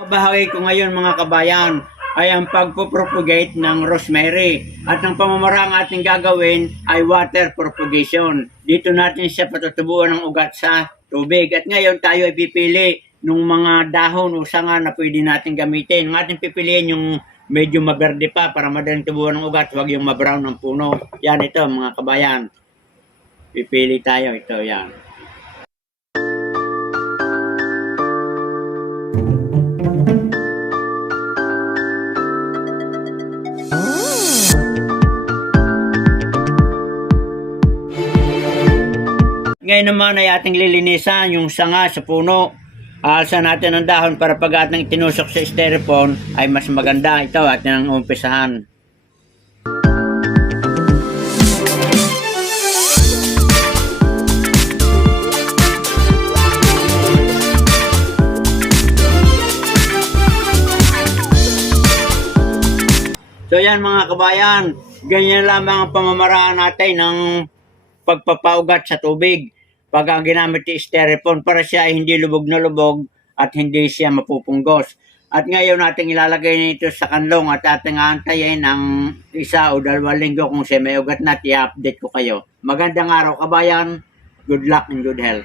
Bahagi ko ngayon mga kabayan ay ang pagpopropagate ng rosemary at ang pamamarang ating gagawin ay water propagation. Dito natin siya patutubuan ng ugat sa tubig at ngayon tayo ay pipili ng mga dahon o sanga na pwede natin gamitin. Ang ating pipiliin yung medyo maberde pa para madaling tubuan ng ugat, huwag yung mabrown ng puno. Yan ito mga kabayan. Pipili tayo ito yan. Ngayon naman ay ating lilinisan yung sanga sa puno. Aalsan natin ang dahon para pag ating tinusok sa styrofoam ay mas maganda. Ito ating ang umpisahan. So yan mga kabayan, ganyan lamang ang pamamaraan natin ng pagpapaugat sa tubig. Pag ang ginamit yung styrofoam para siya ay hindi lubog na lubog at hindi siya mapupunggos. At ngayon natin ilalagay nito sa kanlong at ating aantayin ng 1 o 2 linggo kung siya may ugat na, i-update ko kayo. Magandang araw kabayan, good luck and good health.